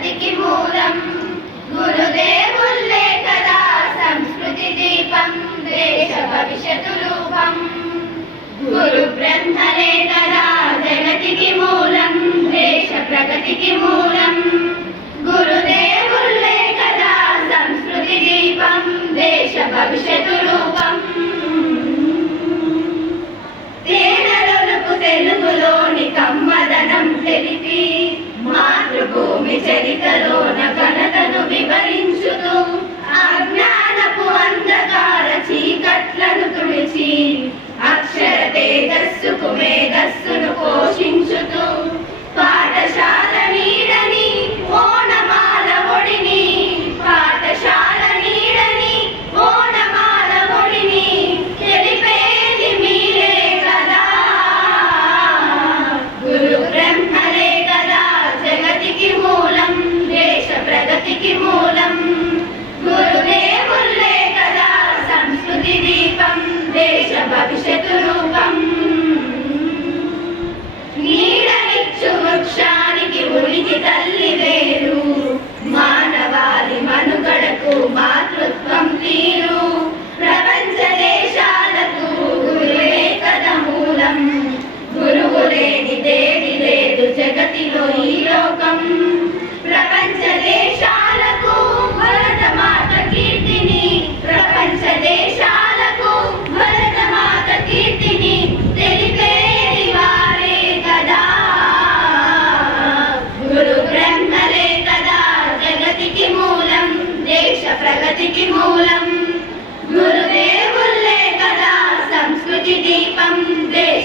సంస్కృతికి మూలం. గురుదేవుల్లే కదా సంస్కృతి దీపం దేశ భవిష్యత్తు రూపం. గురు బ్రహ్మలే కదా జగతికి మూలం దేశ ప్రగతికి మూలం.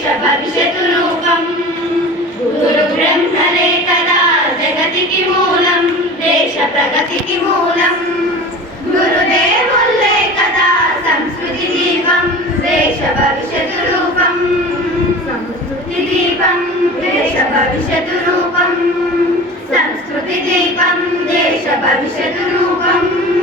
भविष्यतुरूपम् गुरुब्रह्मणे कदा जगतिकि मूलम् देशप्रगतिकि मूलम् गुरुदेवुल्ले कदा संस्कृतिदीपम् देशभविष्यतुरूपम् संस्कृतिदीपम् देशभविष्यतुरूपम् संस्कृतिदीपम् देशभविष्यतुरूपम्